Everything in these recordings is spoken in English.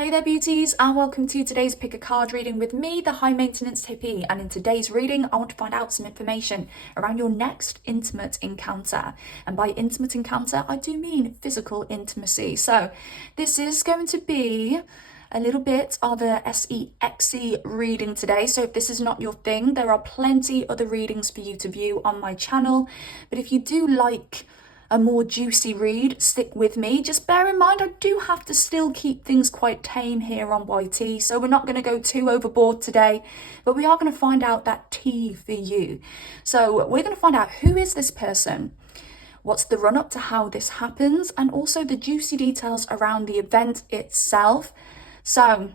Hey there beauties, and welcome to today's pick a card reading with me, the high maintenance hippie. And in today's reading I want to find out some information around your next intimate encounter, and by intimate encounter I do mean physical intimacy. So this is going to be a little bit of a SEXy reading today, so if this is not your thing, there are plenty other readings for you to view on my channel. But if you do like a more juicy read, stick with me. Just bear in mind I do have to still keep things quite tame here on YT, so we're not going to go too overboard today, but we are going to find out that tea for you. So we're going to find out, who is this person, what's the run up to how this happens, and also the juicy details around the event itself. So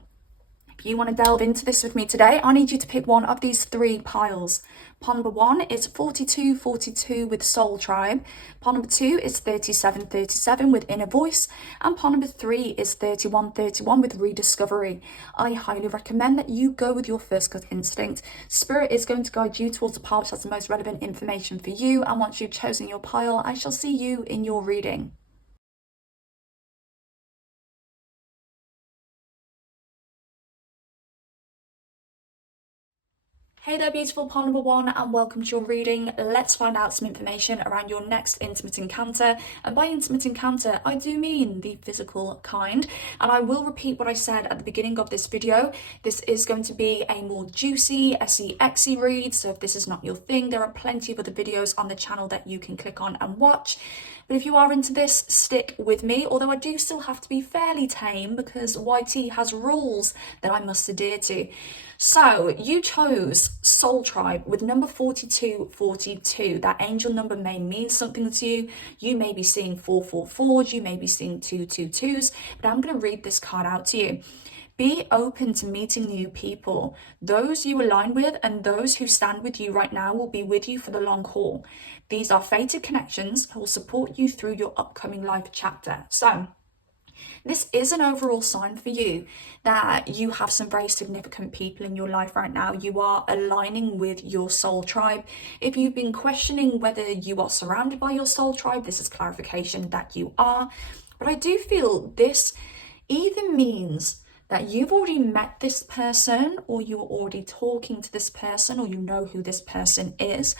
if you want to delve into this with me today, I need you to pick one of these three piles. Pile number 1 is 4242 with Soul Tribe. Pile number 2 is 3737 with Inner Voice. And pile number 3 is 3131 with Rediscovery. I highly recommend that you go with your first gut instinct. Spirit is going to guide you towards the pile which has the most relevant information for you. And once you've chosen your pile, I shall see you in your reading. Hey there beautiful, pile number 1, and welcome to your reading. Let's find out some information around your next intimate encounter. And by intimate encounter, I do mean the physical kind. And I will repeat what I said at the beginning of this video. This is going to be a more juicy, SEXy read. So if this is not your thing, there are plenty of other videos on the channel that you can click on and watch. But if you are into this, stick with me, although I do still have to be fairly tame because YT has rules that I must adhere to. So you chose Soul Tribe with number 4242. That angel number may mean something to you. You may be seeing 444s, you may be seeing 222s, but I'm going to read this card out to you. Be open to meeting new people. Those you align with and those who stand with you right now will be with you for the long haul. These are fated connections who will support you through your upcoming life chapter. So this is an overall sign for you that you have some very significant people in your life right now. You are aligning with your soul tribe. If you've been questioning whether you are surrounded by your soul tribe, this is clarification that you are. But I do feel this either means that you've already met this person, or you're already talking to this person, or you know who this person is,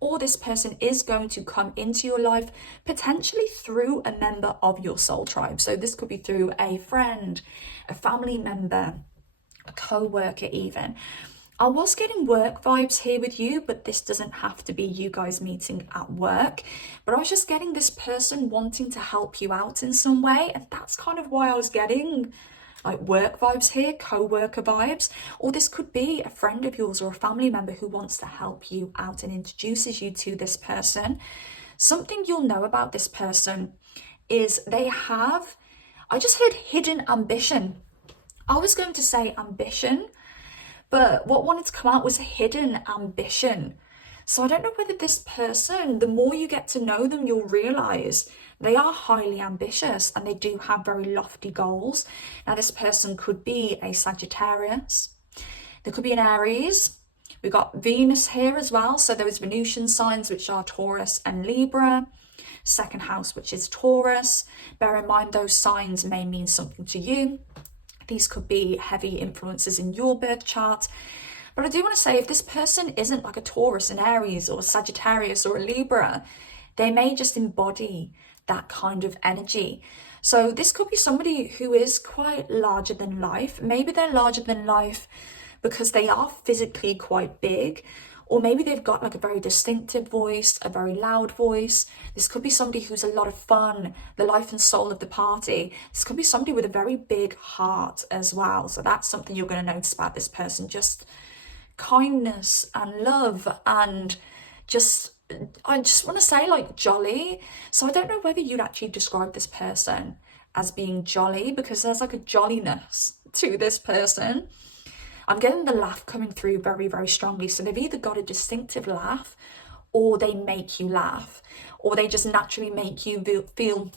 or this person is going to come into your life potentially through a member of your soul tribe. So this could be through a friend, a family member, a co-worker even. I was getting work vibes here with you, but this doesn't have to be you guys meeting at work. But I was just getting this person wanting to help you out in some way, and that's kind of why I was getting like work vibes here, co-worker vibes. Or this could be a friend of yours or a family member who wants to help you out and introduces you to this person. Something you'll know about this person is they have, I just heard hidden ambition. I was going to say ambition, but what wanted to come out was hidden ambition. So I don't know whether this person, the more you get to know them, you'll realise they are highly ambitious and they do have very lofty goals. Now this person could be a Sagittarius, there could be an Aries. We've got Venus here as well, so those Venusian signs which are Taurus and Libra. Second house, which is Taurus. Bear in mind those signs may mean something to you. These could be heavy influences in your birth chart. But I do want to say, if this person isn't like a Taurus, an Aries, or a Sagittarius, or a Libra, they may just embody that kind of energy. So this could be somebody who is quite larger than life. Maybe they're larger than life because they are physically quite big, or maybe they've got like a very distinctive voice, a very loud voice. This could be somebody who's a lot of fun, the life and soul of the party. This could be somebody with a very big heart as well. So that's something you're going to notice about this person. Just kindness and love, and I just want to say like jolly. So I don't know whether you'd actually describe this person as being jolly, because there's like a jolliness to this person. I'm getting the laugh coming through very, very strongly. So they've either got a distinctive laugh, or they make you laugh, or they just naturally make you feel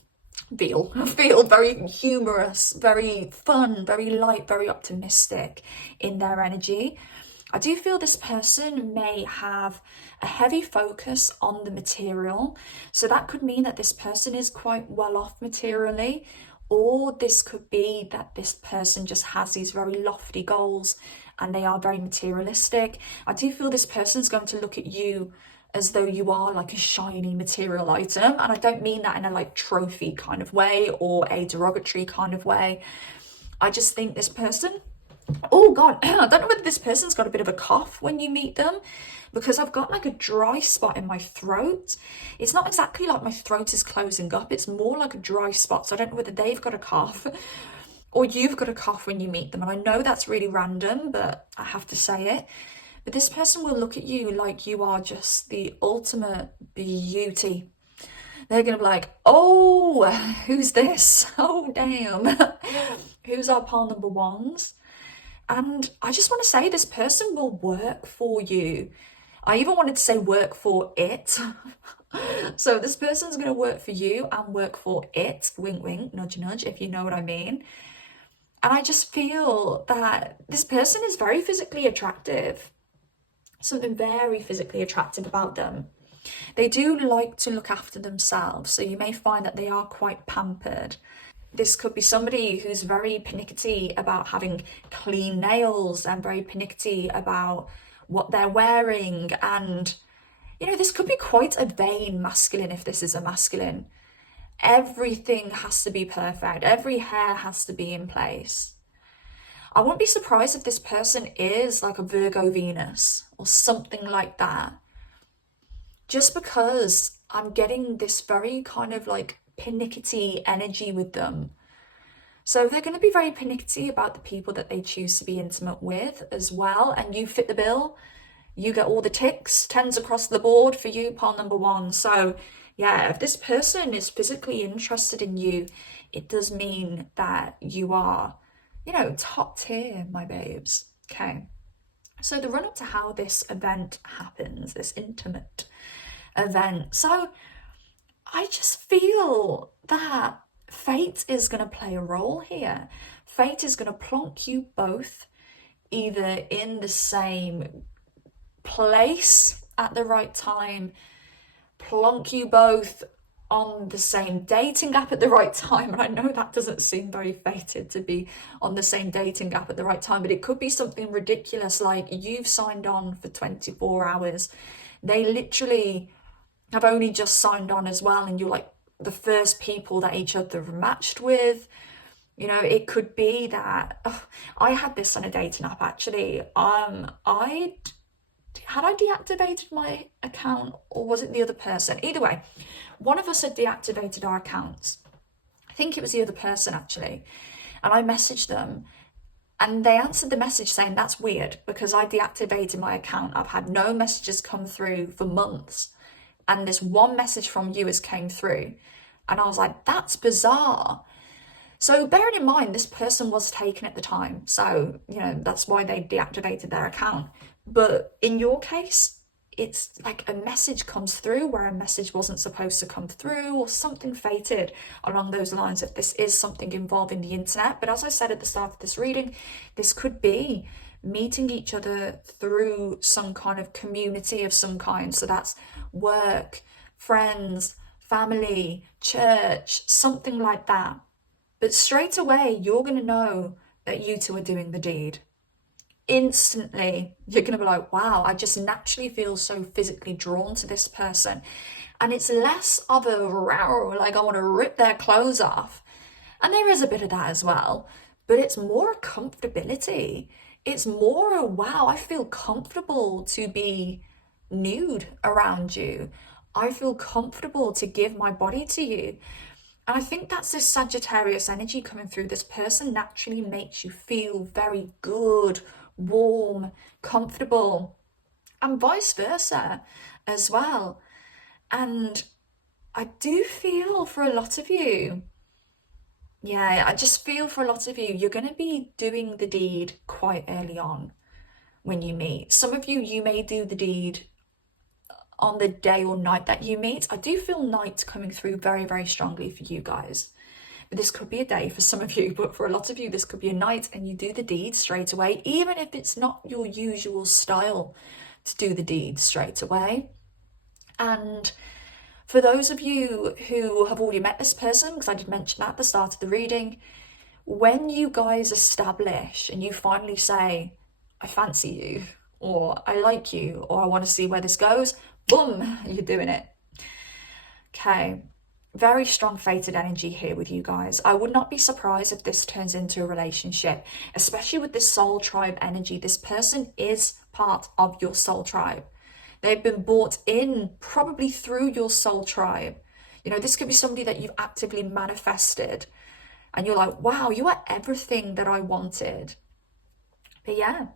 very humorous, very fun, very light, very optimistic in their energy. I do feel this person may have a heavy focus on the material. So that could mean that this person is quite well off materially, Or this could be that this person just has these very lofty goals and they are very materialistic. I do feel this person's going to look at you as though you are like a shiny material item. And I don't mean that in a like trophy kind of way or a derogatory kind of way. I just think this person, oh God, I don't know whether this person's got a bit of a cough when you meet them, because I've got like a dry spot in my throat. It's not exactly like my throat is closing up. It's more like a dry spot. So I don't know whether they've got a cough or you've got a cough when you meet them. And I know that's really random, but I have to say it. But this person will look at you like you are just the ultimate beauty. They're going to be like, oh, who's this? Oh, damn. Who's our pile number ones? And I just want to say this person will work for you. I even wanted to say work for it. So this person's going to work for you and work for it. Wink, wink, nudge, nudge, if you know what I mean. And I just feel that this person is very physically attractive. Something very physically attractive about them. They do like to look after themselves. So you may find that they are quite pampered. This could be somebody who's very pernickety about having clean nails and very pernickety about what they're wearing. And, you know, this could be quite a vain masculine if this is a masculine. Everything has to be perfect. Every hair has to be in place. I wouldn't be surprised if this person is like a Virgo Venus or something like that. Just because I'm getting this very kind of like pernickety energy with them. So they're going to be very pernickety about the people that they choose to be intimate with as well. And you fit the bill. You get all the ticks, 10s across the board for you, pile number one. So yeah, if this person is physically interested in you, it does mean that you are, you know, top tier, my babes. Okay. So the run up to how this event happens, this intimate event. So I just feel that fate is going to play a role here. Fate is going to plonk you both either in the same place at the right time, plonk you both on the same dating app at the right time. And I know that doesn't seem very fated to be on the same dating app at the right time, but it could be something ridiculous like you've signed on for 24 hours. They literally have only just signed on as well, and you're like the first people that each other have matched with. You know, it could be that I had this on a dating app actually. I deactivated my account, or was it the other person? Either way, one of us had deactivated our accounts. I think it was the other person actually. And I messaged them and they answered the message saying, that's weird because I deactivated my account. I've had no messages come through for months. And this one message from you has came through. And I was like, that's bizarre. So bearing in mind, this person was taken at the time. So, you know, that's why they deactivated their account. But in your case, it's like a message comes through where a message wasn't supposed to come through, or something fated along those lines if this is something involving the internet. But as I said at the start of this reading, this could be meeting each other through some kind of community of some kind. So that's work, friends, family, church, something like that. But straight away, you're going to know that you two are doing the deed. Instantly, you're going to be like, wow, I just naturally feel so physically drawn to this person. And it's less of a row, like I want to rip their clothes off. And there is a bit of that as well. But it's more a comfortability. It's more a, wow, I feel comfortable to be nude around you. I feel comfortable to give my body to you. And I think that's this Sagittarius energy coming through. This person naturally makes you feel very good, warm, comfortable, and vice versa as well. And I do feel for a lot of you, yeah, I just feel for a lot of you, you're going to be doing the deed quite early on when you meet. Some of you, you may do the deed on the day or night that you meet. I do feel night coming through very, very strongly for you guys. But this could be a day for some of you, but for a lot of you, this could be a night and you do the deed straight away, even if it's not your usual style to do the deed straight away. And For those of you who have already met this person, because I did mention that at the start of the reading, when you guys establish and you finally say, I fancy you, or I like you, or I want to see where this goes, boom, you're doing it. Okay, very strong fated energy here with you guys. I would not be surprised if this turns into a relationship, especially with this soul tribe energy. This person is part of your soul tribe. They've been brought in probably through your soul tribe. You know, this could be somebody that you've actively manifested and you're like, wow, you are everything that I wanted. But yeah,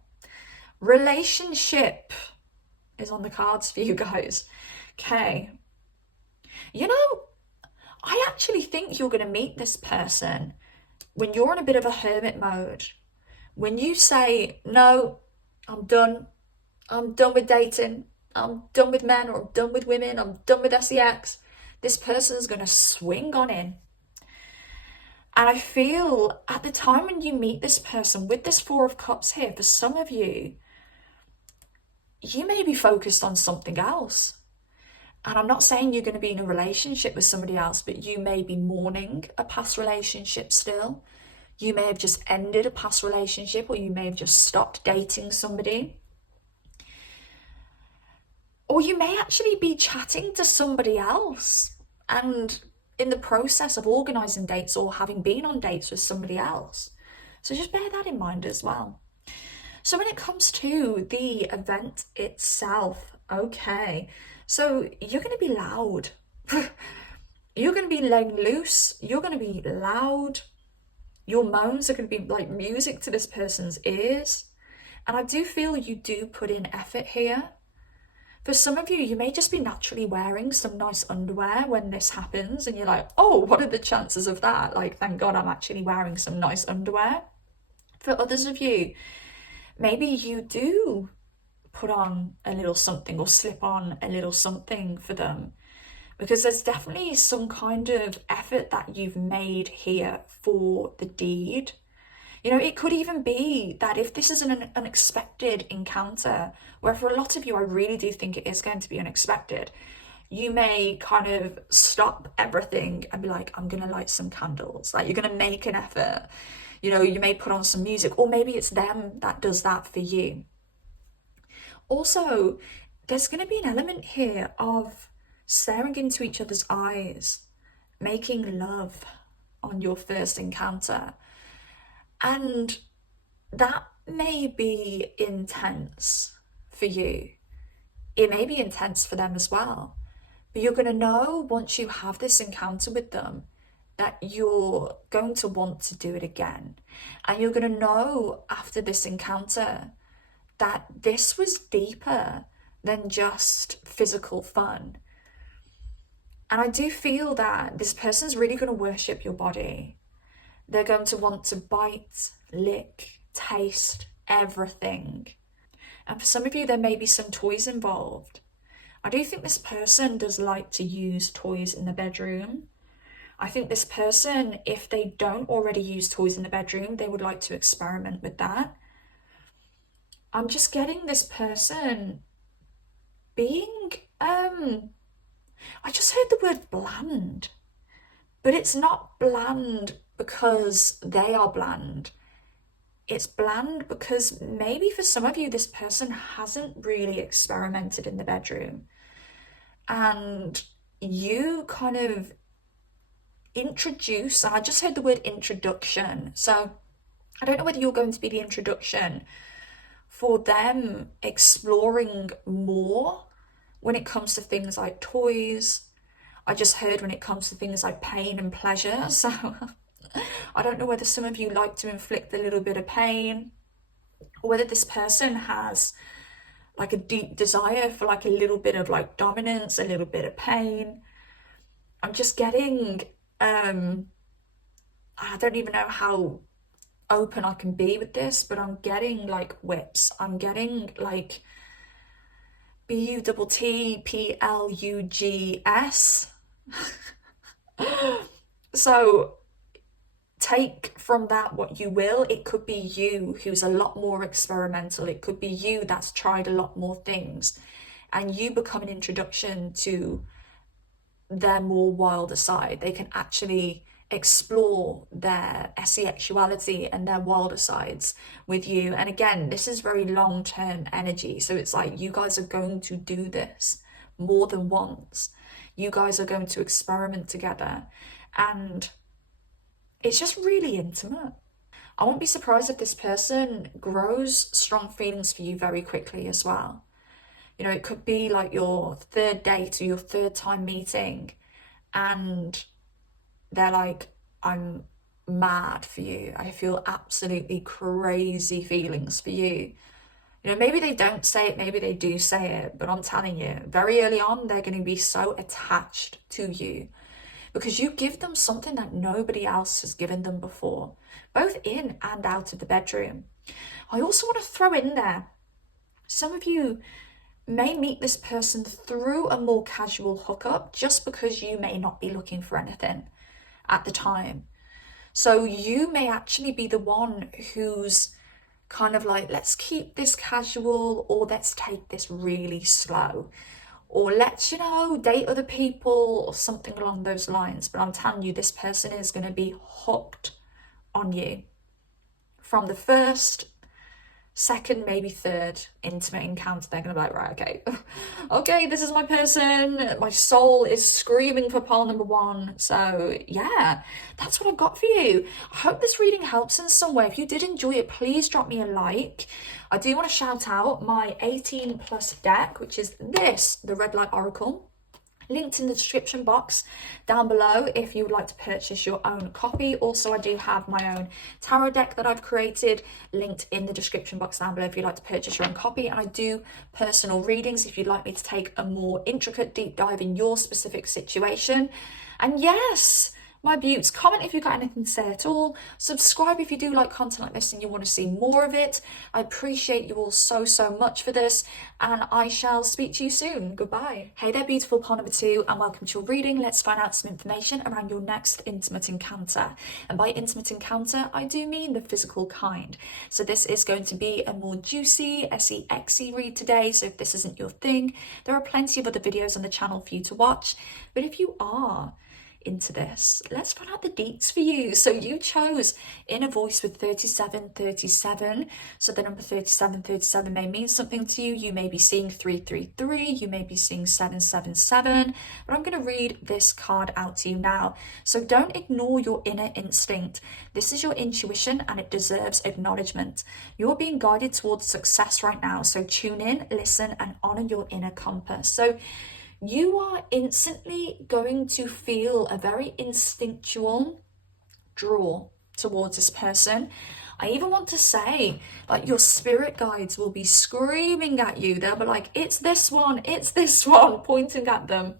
relationship is on the cards for you guys. Okay. You know, I actually think you're going to meet this person when you're in a bit of a hermit mode. When you say, no, I'm done with dating, I'm done with men, or I'm done with women, I'm done with sex, this person's going to swing on in. And I feel at the time when you meet this person with this Four of Cups here, for some of you, you may be focused on something else. And I'm not saying you're going to be in a relationship with somebody else, but you may be mourning a past relationship still. You may have just ended a past relationship, or you may have just stopped dating somebody. Or you may actually be chatting to somebody else and in the process of organising dates or having been on dates with somebody else. So just bear that in mind as well. So when it comes to the event itself, okay, so you're going to be loud. You're going to be letting loose. You're going to be loud. Your moans are going to be like music to this person's ears. And I do feel you do put in effort here. For some of you, you may just be naturally wearing some nice underwear when this happens and you're like, oh, what are the chances of that? Like, thank God I'm actually wearing some nice underwear. For others of you, maybe you do put on a little something or slip on a little something for them, because there's definitely some kind of effort that you've made here for the deed. You know, it could even be that if this is an unexpected encounter, where for a lot of you, I really do think it is going to be unexpected, you may kind of stop everything and be like, I'm going to light some candles. Like, you're going to make an effort. You know, you may put on some music, or maybe it's them that does that for you. Also, there's going to be an element here of staring into each other's eyes, making love on your first encounter. And that may be intense for you. It may be intense for them as well. But you're going to know once you have this encounter with them that you're going to want to do it again. And you're going to know after this encounter that this was deeper than just physical fun. And I do feel that this person's really going to worship your body. They're going to want to bite, lick, taste everything. And for some of you, there may be some toys involved. I do think this person does like to use toys in the bedroom. I think this person, if they don't already use toys in the bedroom, they would like to experiment with that. I'm just getting this person being, I just heard the word bland, but it's not bland because they are bland. It's bland because maybe for some of you, this person hasn't really experimented in the bedroom. And you kind of introduce, and I just heard the word introduction. So I don't know whether you're going to be the introduction for them exploring more when it comes to things like toys. I just heard when it comes to things like pain and pleasure. So I don't know whether some of you like to inflict a little bit of pain, or whether this person has like a deep desire for like a little bit of like dominance, a little bit of pain. I'm just getting, I don't even know how open I can be with this, but I'm getting like whips. I'm getting like BUTTPLUGS. So take from that what you will. It could be you who's a lot more experimental. It could be you that's tried a lot more things, and you become an introduction to their more wilder side. They can actually explore their sexuality and their wilder sides with you. And again, this is very long-term energy. So it's like you guys are going to do this more than once. You guys are going to experiment together. And it's just really intimate. I won't be surprised if this person grows strong feelings for you very quickly as well. You know, it could be like your third date or your third time meeting, and they're like, I'm mad for you. I feel absolutely crazy feelings for you. You know, maybe they don't say it, maybe they do say it, but I'm telling you, very early on, they're going to be so attached to you because you give them something that nobody else has given them before, both in and out of the bedroom. I also want to throw in there, some of you may meet this person through a more casual hookup just because you may not be looking for anything at the time. So you may actually be the one who's kind of like, let's keep this casual, or let's take this really slow, or let's, you know, date other people or something along those lines. But I'm telling you, this person is going to be hooked on you from the first, second, maybe third intimate encounter. They're gonna be like, right, okay, okay, this is my person. My soul is screaming for pile number one. So yeah, that's what I've got for you. I hope this reading helps in some way. If you did enjoy it, please drop me a like. I do want to shout out my 18 plus deck, which is this, the Red Light Oracle. Linked in the description box down below if you would like to purchase your own copy. Also, I do have my own tarot deck that I've created, linked in the description box down below if you'd like to purchase your own copy. And I do personal readings if you'd like me to take a more intricate deep dive in your specific situation. And yes, my beauts, comment if you've got anything to say at all. Subscribe if you do like content like this and you want to see more of it. I appreciate you all so much for this, and I shall speak to you soon. Goodbye. Hey there, beautiful pile number 2, and welcome to your reading. Let's find out some information around your next intimate encounter. And by intimate encounter, I do mean the physical kind. So this is going to be a more juicy, sexy read today. So if this isn't your thing, there are plenty of other videos on the channel for you to watch. But if you are into this, let's find out the deets for you. So you chose Inner Voice with 3737. So the number 3737 may mean something to you. You may be seeing 333, you may be seeing 777, but I'm going to read this card out to you now. So don't ignore your inner instinct. This is your intuition and it deserves acknowledgement. You're being guided towards success right now. So tune in, listen, and honor your inner compass. So you are instantly going to feel a very instinctual draw towards this person. I even want to say, like, your spirit guides will be screaming at you. They'll be like, it's this one, pointing at them.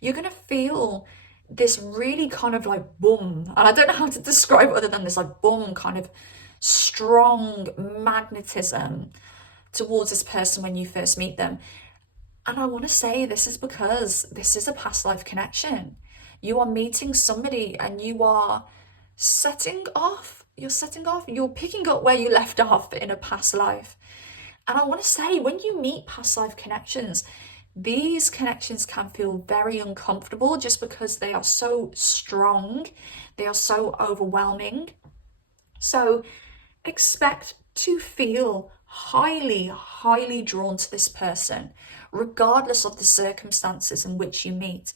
You're going to feel this really kind of like boom. And I don't know how to describe it other than this like boom, kind of strong magnetism towards this person when you first meet them. And I want to say this is because this is a past life connection. You are meeting somebody and you are setting off. You're picking up where you left off in a past life. And I want to say, when you meet past life connections, these connections can feel very uncomfortable just because they are so strong. They are so overwhelming. So expect to feel highly drawn to this person, regardless of the circumstances in which you meet.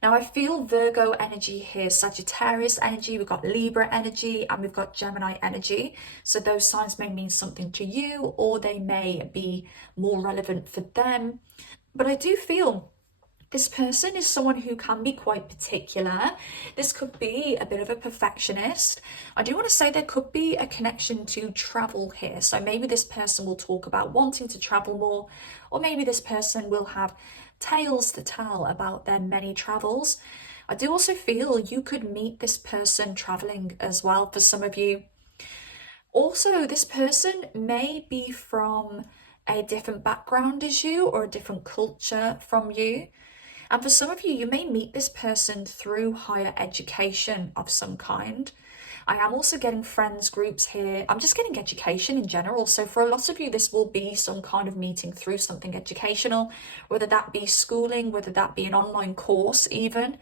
Now, I feel Virgo energy here, Sagittarius energy, we've got Libra energy, and we've got Gemini energy. So those signs may mean something to you, or they may be more relevant for them. But I do feel this person is someone who can be quite particular. This could be a bit of a perfectionist. I do want to say there could be a connection to travel here. So maybe this person will talk about wanting to travel more, or maybe this person will have tales to tell about their many travels. I do also feel you could meet this person traveling as well for some of you. Also, this person may be from a different background as you, or a different culture from you. And for some of you, you may meet this person through higher education of some kind. I am also getting friends groups here. I'm just getting education in general. So for a lot of you, this will be some kind of meeting through something educational, whether that be schooling, whether that be an online course even,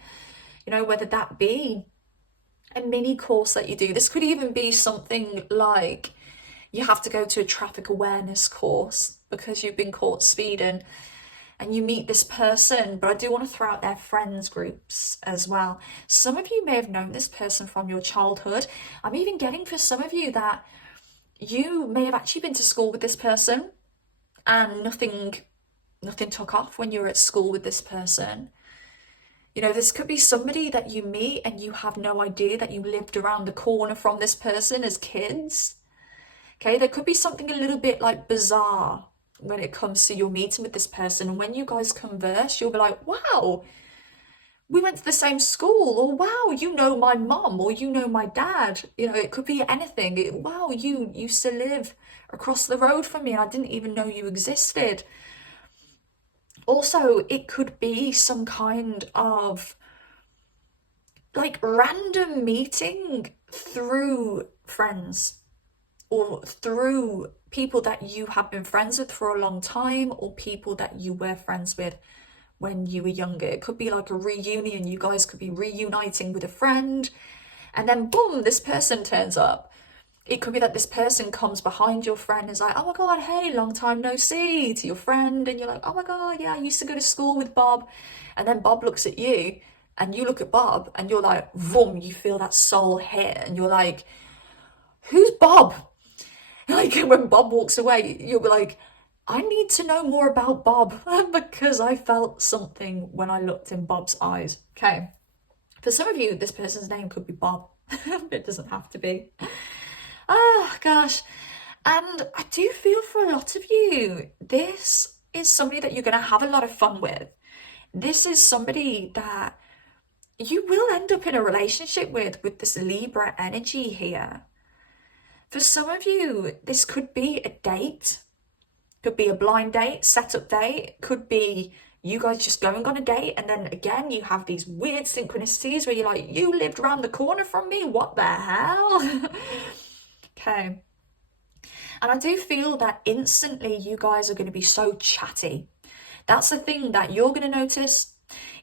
you know, whether that be a mini course that you do. This could even be something like you have to go to a traffic awareness course because you've been caught speeding and you meet this person. But I do want to throw out their friends groups as well. Some of you may have known this person from your childhood. I'm even getting for some of you that you may have actually been to school with this person and nothing took off when you were at school with this person. You know, this could be somebody that you meet and you have no idea that you lived around the corner from this person as kids. Okay, there could be something a little bit like bizarre when it comes to your meeting with this person. And when you guys converse, you'll be like, wow, we went to the same school, or wow, you know my mom, or you know my dad. You know, it could be anything. Wow, you used to live across the road from me and I didn't even know you existed. Also, it could be some kind of like random meeting through friends or through people that you have been friends with for a long time, or people that you were friends with when you were younger. It could be like a reunion. You guys could be reuniting with a friend and then boom, this person turns up. It could be that this person comes behind your friend and is like, oh my God, hey, long time no see, to your friend. And you're like, oh my God, yeah, I used to go to school with Bob. And then Bob looks at you and you look at Bob and you're like, vroom, you feel that soul hit. And you're like, who's Bob? Like when Bob walks away, you'll be like, I need to know more about Bob because I felt something when I looked in Bob's eyes. Okay. For some of you, this person's name could be Bob. It doesn't have to be. Oh, gosh. And I do feel for a lot of you, this is somebody that you're going to have a lot of fun with. This is somebody that you will end up in a relationship with this Libra energy here. For some of you, this could be a date. Could be a blind date, setup date. Could be you guys just going on a date, and then again you have these weird synchronicities where you're like, you lived around the corner from me, what the hell? Okay. And I do feel that instantly you guys are going to be so chatty. That's the thing that you're going to notice.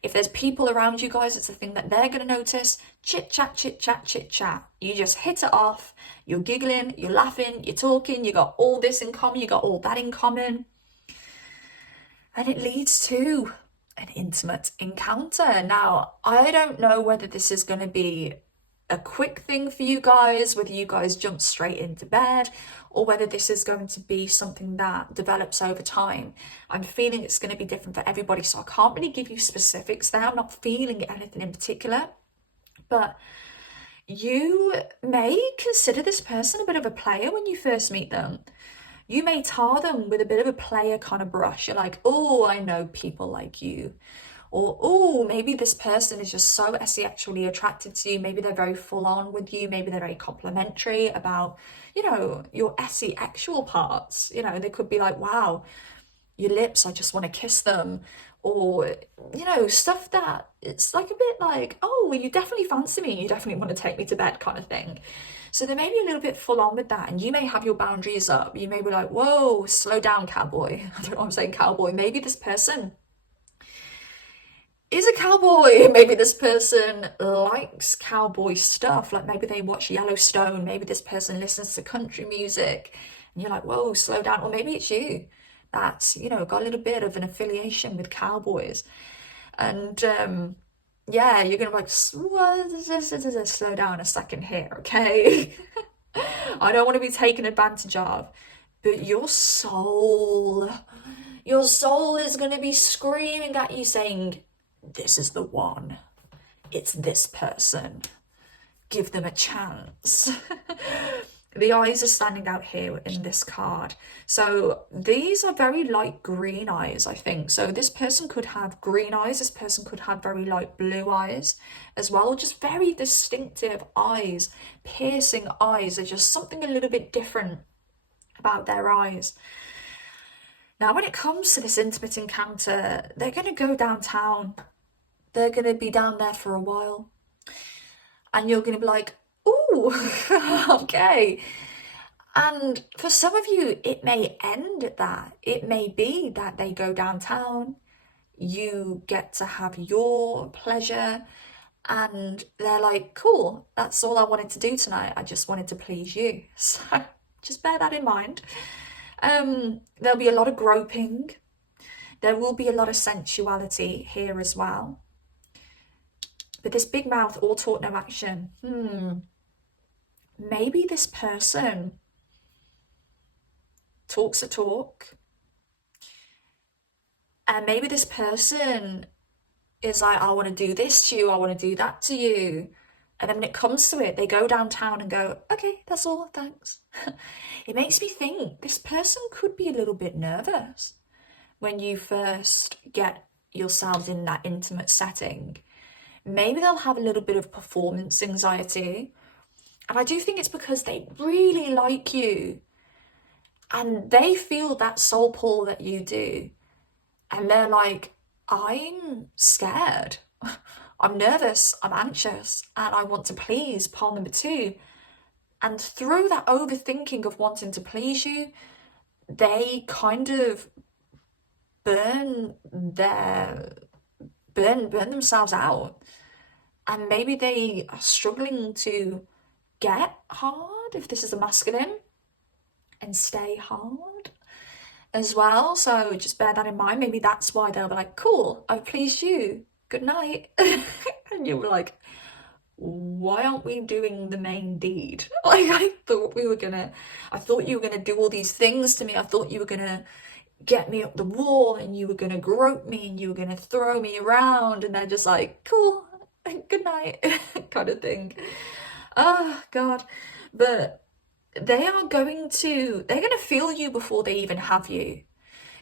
If there's people around you guys, it's the thing that they're going to notice. Chit chat, chit chat, chit chat. You just hit it off. You're giggling, you're laughing, you're talking. You got all this in common. You got all that in common. And it leads to an intimate encounter. Now, I don't know whether this is going to be a quick thing for you guys, whether you guys jump straight into bed, or whether this is going to be something that develops over time. I'm feeling it's going to be different for everybody, so I can't really give you specifics there. I'm not feeling anything in particular, but you may consider this person a bit of a player when you first meet them. You may tar them with a bit of a player kind of brush. You're like, oh, I know people like you. Or, oh, maybe this person is just so sexually attracted to you. Maybe they're very full on with you. Maybe they're very complimentary about, you know, your sexual parts. You know, they could be like, wow, your lips, I just want to kiss them. Or, you know, stuff that it's like a bit like, oh, well, you definitely fancy me. You definitely want to take me to bed kind of thing. So they may be a little bit full on with that, and you may have your boundaries up. You may be like, whoa, slow down, cowboy. I don't know why I'm saying cowboy. Maybe this person is a cowboy. Maybe this person likes cowboy stuff. Like maybe they watch Yellowstone. Maybe this person listens to country music. And you're like, whoa, slow down. Or maybe it's you that's, you know, got a little bit of an affiliation with cowboys. And yeah, you're going to be like, slow down a second here, okay? I don't want to be taken advantage of. But your soul is going to be screaming at you saying, this is the one. It's this person. Give them a chance. The eyes are standing out here in this card. So these are very light green eyes, I think. So this person could have green eyes. This person could have very light blue eyes as well. Just very distinctive eyes, piercing eyes. There's just something a little bit different about their eyes. Now, when it comes to this intimate encounter, they're going to go downtown. They're going to be down there for a while. And you're going to be like, Ooh, okay. And for some of you, it may end at that. It may be that they go downtown, you get to have your pleasure, and they're like, cool, that's all I wanted to do tonight. I just wanted to please you. So just bear that in mind. There'll be a lot of groping. There will be a lot of sensuality here as well. But this big mouth, all talk, no action. Maybe this person talks a talk, and maybe this person is like, I want to do this to you, I want to do that to you. And then when it comes to it, they go downtown and go, okay, that's all, thanks. It makes me think this person could be a little bit nervous when you first get yourselves in that intimate setting. Maybe they'll have a little bit of performance anxiety. And I do think it's because they really like you and they feel that soul pull that you do. And they're like, I'm scared. I'm nervous, I'm anxious, and I want to please pile number two. And through that overthinking of wanting to please you, they kind of burn themselves out. And maybe they are struggling to get hard, if this is a masculine, and stay hard as well. So just bear that in mind. Maybe that's why they'll be like, cool, I've pleased you, good night. And you'll be like, why aren't we doing the main deed? Like, I thought you were gonna do all these things to me. I thought you were gonna get me up the wall and you were gonna grope me and you were gonna throw me around. And they're just like, cool, good night, kind of thing. Oh God. But they're going to feel you before they even have you.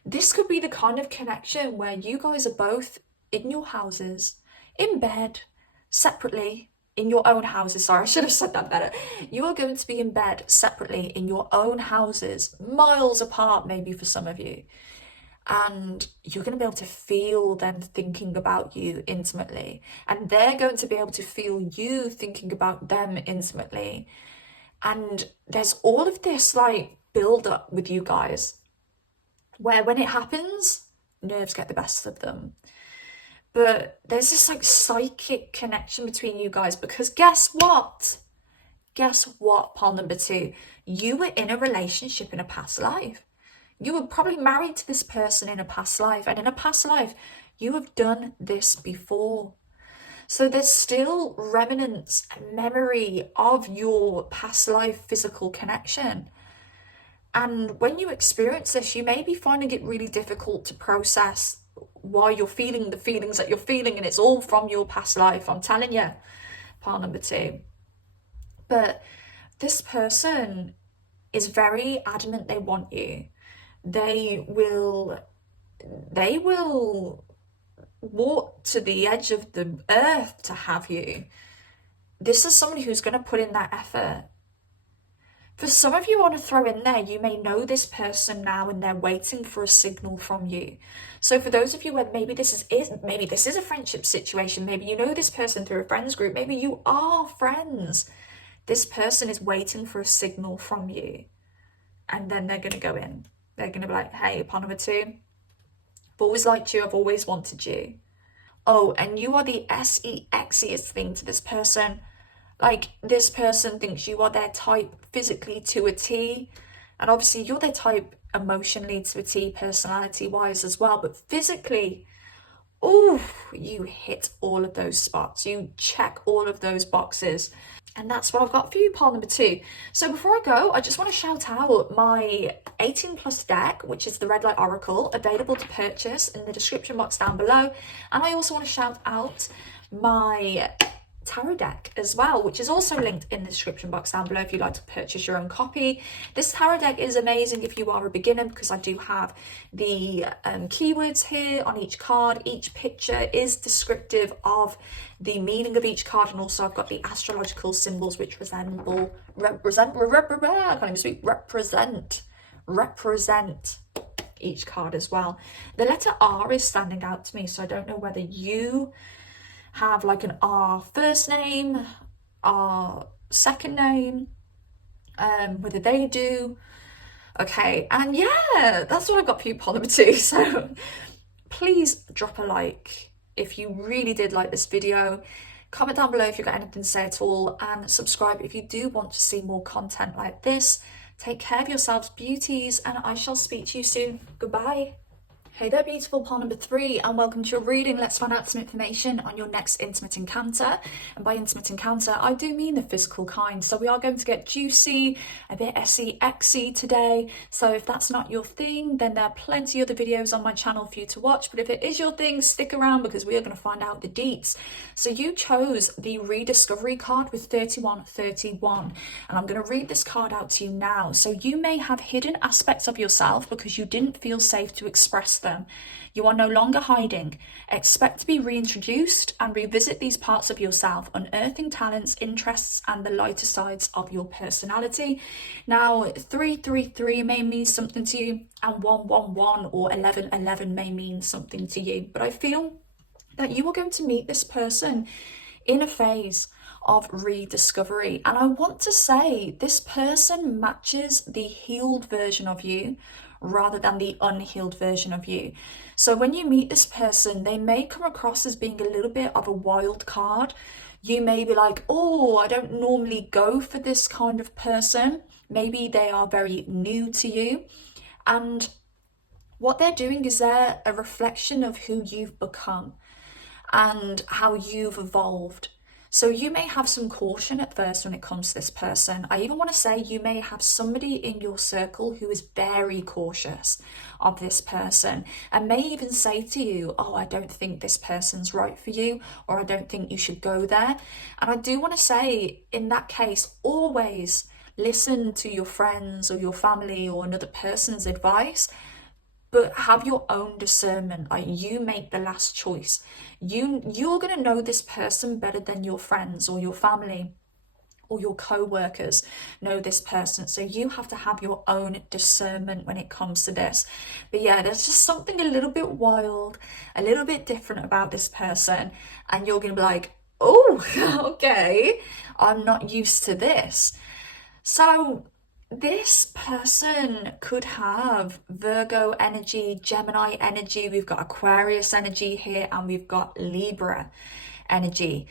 This could be the kind of connection where you guys are both in your houses, in bed, separately, in your own houses. Sorry, I should have said that better. You are going to be in bed separately in your own houses, miles apart maybe for some of you. And you're going to be able to feel them thinking about you intimately. And they're going to be able to feel you thinking about them intimately. And there's all of this like build up with you guys where when it happens, nerves get the best of them. But there's this like psychic connection between you guys because guess what? Guess what, pile number two? You were in a relationship in a past life. You were probably married to this person in a past life, and in a past life, you have done this before. So there's still remnants and memory of your past life physical connection. And when you experience this, you may be finding it really difficult to process why you're feeling the feelings that you're feeling, and it's all from your past life. I'm telling you, pile number two. But this person is very adamant they want you. They will walk to the edge of the earth to have you. This is somebody who's going to put in that effort. For some of you, I want to throw in there, you may know this person now and they're waiting for a signal from you. So for those of you where maybe this is a friendship situation, maybe you know this person through a friends group, maybe you are friends. This person is waiting for a signal from you. And then they're going to go in. They're going to be like, hey, upon number two, I've always liked you, I've always wanted you. Oh, and you are the sexiest thing to this person. Like, this person thinks you are their type physically to a T. And obviously you're their type emotionally to a T, personality-wise as well. But physically, oh, you hit all of those spots. You check all of those boxes. And that's what I've got for you, pile number two. So before I go, I just want to shout out my 18 plus deck, which is the Red Light Oracle, available to purchase in the description box down below. And I also want to shout out my tarot deck as well, which is also linked in the description box down below if you'd like to purchase your own copy. This tarot deck is amazing if you are a beginner because I do have the keywords here on each card. Each picture is descriptive of the meaning of each card, and also I've got the astrological symbols which represent each card as well. The letter R is standing out to me, so I don't know whether you have like an R first name, R second name, whether they do. Okay, and yeah, that's what I got for you, Polymer 2. So please drop a like if you really did like this video. Comment down below if you've got anything to say at all, and subscribe if you do want to see more content like this. Take care of yourselves, beauties, and I shall speak to you soon. Goodbye. Hey there, beautiful pile number 3, and welcome to your reading. Let's find out some information on your next intimate encounter. And by intimate encounter, I do mean the physical kind. So we are going to get juicy, a bit SE-XY today. So if that's not your thing, then there are plenty of other videos on my channel for you to watch. But if it is your thing, stick around because we are going to find out the deets. So you chose the rediscovery card with 3131, and I'm going to read this card out to you now. So you may have hidden aspects of yourself because you didn't feel safe to express them. You are no longer hiding. Expect to be reintroduced and revisit these parts of yourself, unearthing talents, interests, and the lighter sides of your personality. Now, 333 may mean something to you, and 111 or 1111 may mean something to you. But I feel that you are going to meet this person in a phase of rediscovery. And I want to say this person matches the healed version of you rather than the unhealed version of you. So when you meet this person, they may come across as being a little bit of a wild card. You may be like, oh, I don't normally go for this kind of person. Maybe they are very new to you. And what they're doing is they're a reflection of who you've become and how you've evolved. So you may have some caution at first when it comes to this person. I even want to say you may have somebody in your circle who is very cautious of this person and may even say to you, oh, I don't think this person's right for you, or I don't think you should go there. And I do want to say, in that case, always listen to your friends or your family or another person's advice, but have your own discernment. Like, you make the last choice. You're going to know this person better than your friends or your family or your co-workers know this person. So you have to have your own discernment when it comes to this. But yeah, there's just something a little bit wild, a little bit different about this person. And you're going to be like, oh, okay, I'm not used to this. So this person could have Virgo energy, Gemini energy, we've got Aquarius energy here, and we've got Libra energy.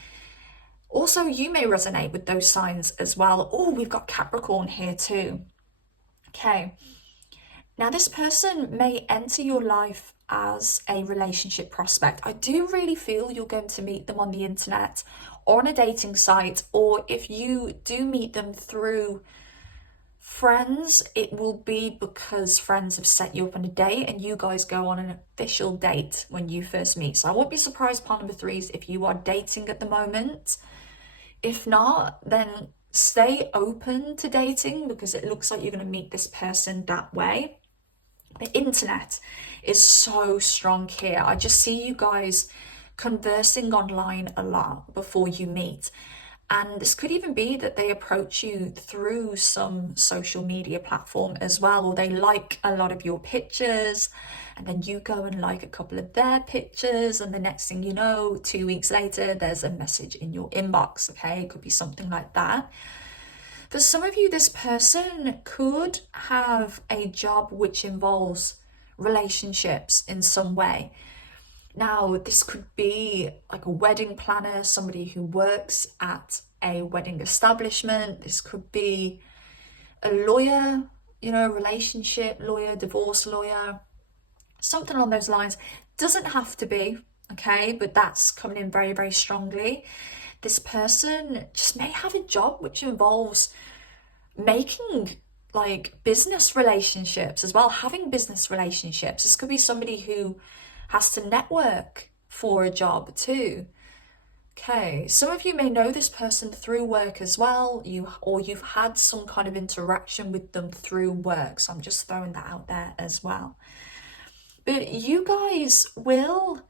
Also, you may resonate with those signs as well. Oh, we've got Capricorn here too. Okay. Now, this person may enter your life as a relationship prospect. I do really feel you're going to meet them on the internet or on a dating site, or if you do meet them through friends, it will be because friends have set you up on a date and you guys go on an official date when you first meet. So I won't be surprised, part number 3s, if you are dating at the moment. If not, then stay open to dating because it looks like you're going to meet this person that way. The internet is so strong here. I just see you guys conversing online a lot before you meet. And this could even be that they approach you through some social media platform as well, or they like a lot of your pictures and then you go and like a couple of their pictures, and the next thing you know, 2 weeks later, there's a message in your inbox. Okay, it could be something like that. For some of you, this person could have a job which involves relationships in some way. Now, this could be like a wedding planner, somebody who works at a wedding establishment. This could be a lawyer, you know, relationship lawyer, divorce lawyer, something along those lines. Doesn't have to be, okay, but that's coming in very, very strongly. This person just may have a job which involves making like business relationships as well, having business relationships. This could be somebody who has to network for a job too. Okay, some of you may know this person through work as well, you've had some kind of interaction with them through work. So I'm just throwing that out there as well. But you guys will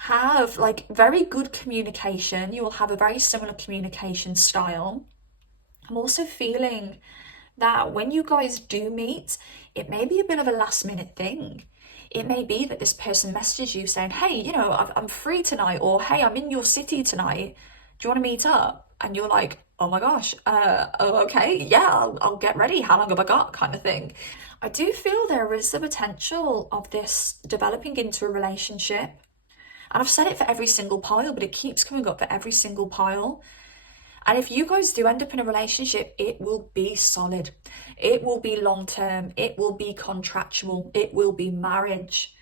have like very good communication. You will have a very similar communication style. I'm also feeling that when you guys do meet, it may be a bit of a last minute thing. It may be that this person messages you saying, hey, you know, I'm free tonight, or hey, I'm in your city tonight. Do you want to meet up? and you're like, oh my gosh, oh, okay, yeah, I'll get ready. How long have I got? Kind of thing. I do feel there is the potential of this developing into a relationship. And I've said it for every single pile, but it keeps coming up for every single pile. And if you guys do end up in a relationship, it will be solid. It will be long term. It will be contractual. It will be marriage.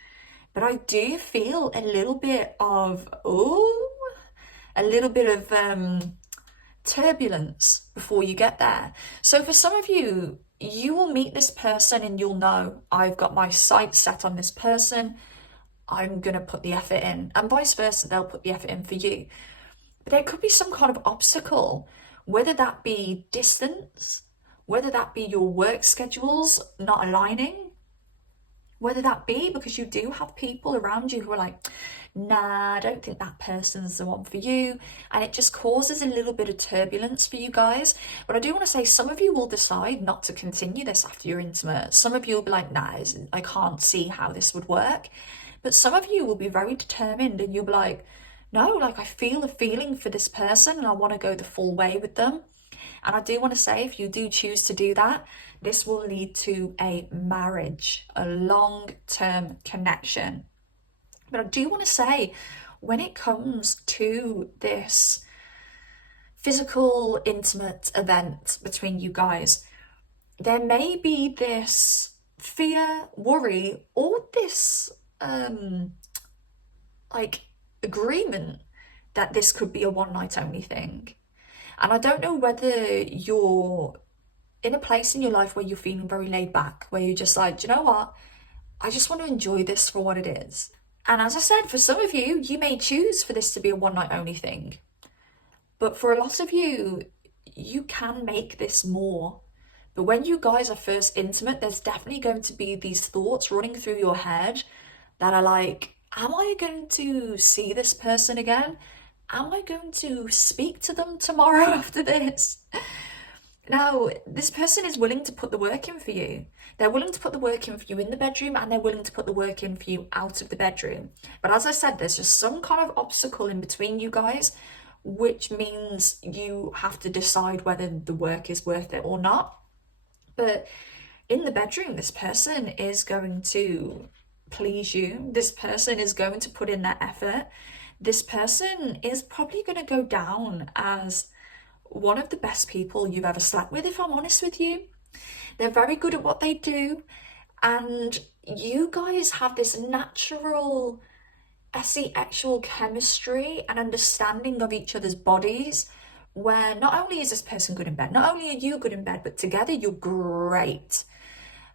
But I do feel a little bit of, a little bit of turbulence before you get there. So for some of you, you will meet this person and you'll know, I've got my sights set on this person. I'm going to put the effort in. And vice versa, they'll put the effort in for you. But there could be some kind of obstacle, whether that be distance, whether that be your work schedules not aligning, whether that be because you do have people around you who are like, nah, I don't think that person's the one for you. And it just causes a little bit of turbulence for you guys. But I do want to say some of you will decide not to continue this after you're intimate. Some of you will be like, nah, I can't see how this would work. But some of you will be very determined and you'll be like, no, like I feel a feeling for this person and I want to go the full way with them. And I do want to say, if you do choose to do that, this will lead to a marriage, a long-term connection. But I do want to say, when it comes to this physical, intimate event between you guys, there may be this fear, worry, or this like agreement that this could be a one night only thing. And I don't know whether you're in a place in your life where you're feeling very laid back, where you're just like, do you know what? I just want to enjoy this for what it is. And as I said, for some of you, you may choose for this to be a one night only thing. But for a lot of you, you can make this more. But when you guys are first intimate, there's definitely going to be these thoughts running through your head that are like, am I going to see this person again? Am I going to speak to them tomorrow after this? Now, this person is willing to put the work in for you. They're willing to put the work in for you in the bedroom and they're willing to put the work in for you out of the bedroom. But as I said, there's just some kind of obstacle in between you guys, which means you have to decide whether the work is worth it or not. But in the bedroom, this person is going to please you. This person is going to put in their effort. This person is probably going to go down as one of the best people you've ever slept with, if I'm honest with you. They're very good at what they do. And you guys have this natural actual chemistry and understanding of each other's bodies, where not only is this person good in bed, not only are you good in bed, but together you're great.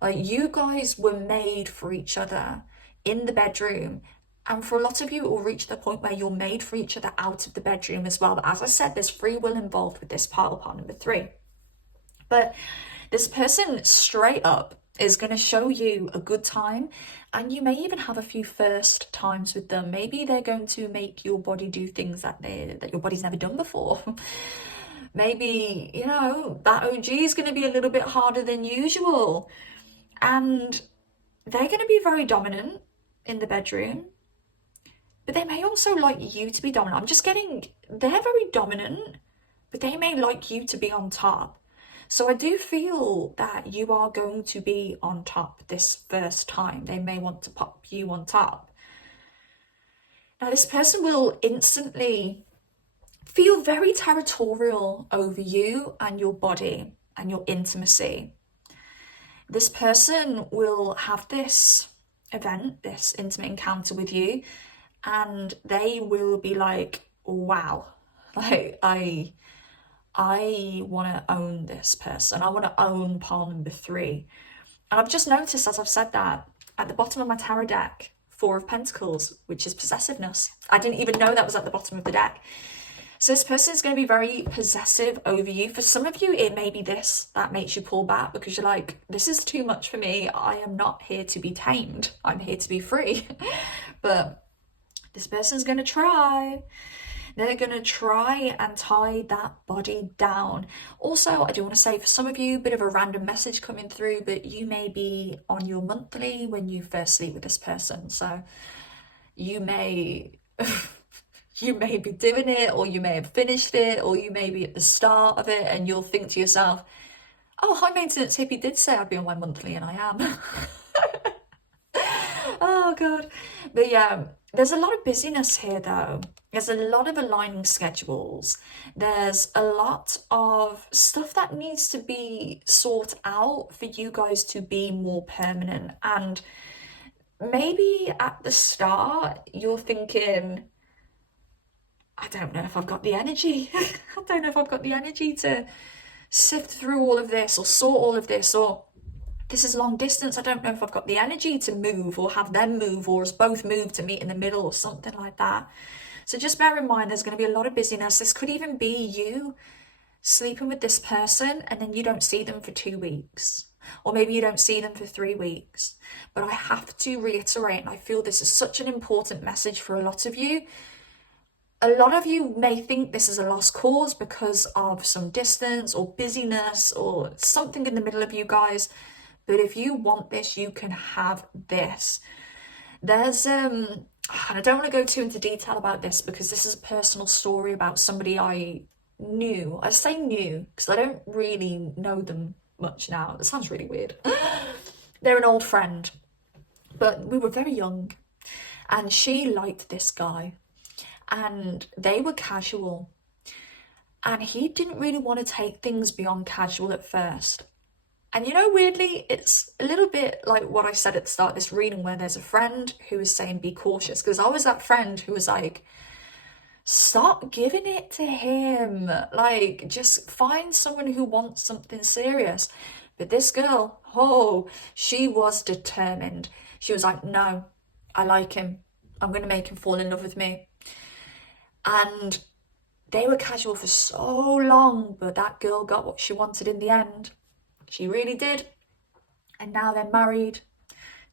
Like, you guys were made for each other in the bedroom. And for a lot of you, it will reach the point where you're made for each other out of the bedroom as well. But as I said, there's free will involved with this part number 3. But this person straight up is going to show you a good time. And you may even have a few first times with them. Maybe they're going to make your body do things that your body's never done before. Maybe, you know, that OG is going to be a little bit harder than usual. And they're going to be very dominant in the bedroom. But they may also like you to be dominant. I'm just getting, they're very dominant, but they may like you to be on top. So I do feel that you are going to be on top this first time. They may want to pop you on top. Now, this person will instantly feel very territorial over you and your body and your intimacy. This person will have this event, this intimate encounter with you, and they will be like, wow, like I want to own this person. I want to own pile number 3. And I've just noticed, as I've said that, at the bottom of my tarot deck, 4 of Pentacles, which is possessiveness. I didn't even know that was at the bottom of the deck. So this person is going to be very possessive over you. For some of you, it may be this that makes you pull back, because you're like, this is too much for me. I am not here to be tamed. I'm here to be free. But this person's going to try. They're going to try and tie that body down. Also, I do want to say, for some of you, a bit of a random message coming through, but you may be on your monthly when you first sleep with this person. So you may You may be doing it, or you may have finished it, or you may be at the start of it, and you'll think to yourself, oh, high maintenance hippie did say I'd be on my monthly, and I am. Oh god. But yeah, there's a lot of busyness here though. There's a lot of aligning schedules. There's a lot of stuff that needs to be sorted out for you guys to be more permanent. And maybe at the start you're thinking, I don't know if I've got the energy. I don't know if I've got the energy to sift through all of this or sort all of this, or this is long distance. I don't know if I've got the energy to move or have them move or us both move to meet in the middle or something like that. So just bear in mind, there's going to be a lot of busyness. This could even be you sleeping with this person and then you don't see them for 2 weeks. Or maybe you don't see them for 3 weeks. But I have to reiterate, and I feel this is such an important message for a lot of you. A lot of you may think this is a lost cause because of some distance or busyness or something in the middle of you guys. But if you want this, you can have this. There's, and I don't want to go too into detail about this because this is a personal story about somebody I knew. I say knew because I don't really know them much now. It sounds really weird. They're an old friend, but we were very young and she liked this guy and they were casual and he didn't really want to take things beyond casual at first. And you know, weirdly, it's a little bit like what I said at the start of this reading where there's a friend who was saying be cautious, because I was that friend who was like, stop giving it to him, like just find someone who wants something serious. But this girl, oh, she was determined. She was like, no, I like him, I'm gonna make him fall in love with me. And they were casual for so long, but that girl got what she wanted in the end. She really did. And now they're married,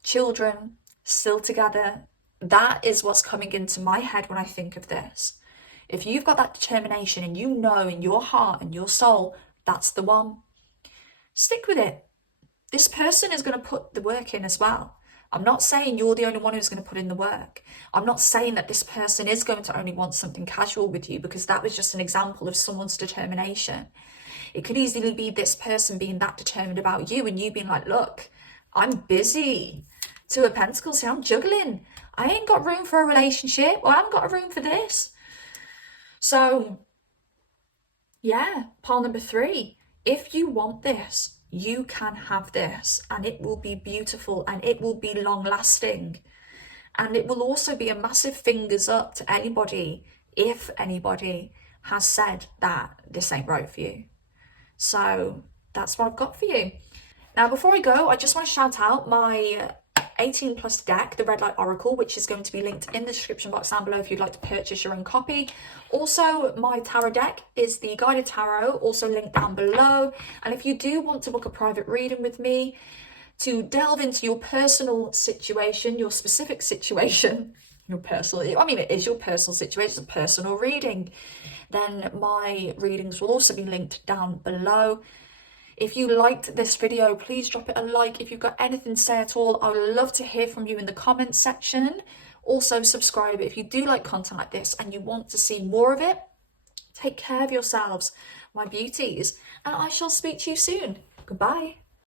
children, still together. That is what's coming into my head when I think of this. If you've got that determination and you know in your heart and your soul, that's the one, stick with it. This person is going to put the work in as well. I'm not saying you're the only one who's going to put in the work. I'm not saying that this person is going to only want something casual with you, because that was just an example of someone's determination. It could easily be this person being that determined about you and you being like, look, I'm busy. Two of Pentacles here, I'm juggling. I ain't got room for a relationship, or I haven't got room for this. So, yeah, pile number 3. If you want this, you can have this, and it will be beautiful and it will be long lasting. And it will also be a massive fingers up to anybody, if anybody has said that this ain't right for you. So that's what I've got for you. Now, before I go, I just want to shout out my 18 plus deck, the Red Light Oracle, which is going to be linked in the description box down below if you'd like to purchase your own copy. Also, my tarot deck is the Guided Tarot, also linked down below. And if you do want to book a private reading with me to delve into your personal situation, your specific situation, your personal, I mean, it is your personal situation, it's a personal reading, then my readings will also be linked down below. If you liked this video, please drop it a like. If you've got anything to say at all, I would love to hear from you in the comments section. Also subscribe if you do like content like this and you want to see more of it. Take care of yourselves, my beauties, and I shall speak to you soon. Goodbye.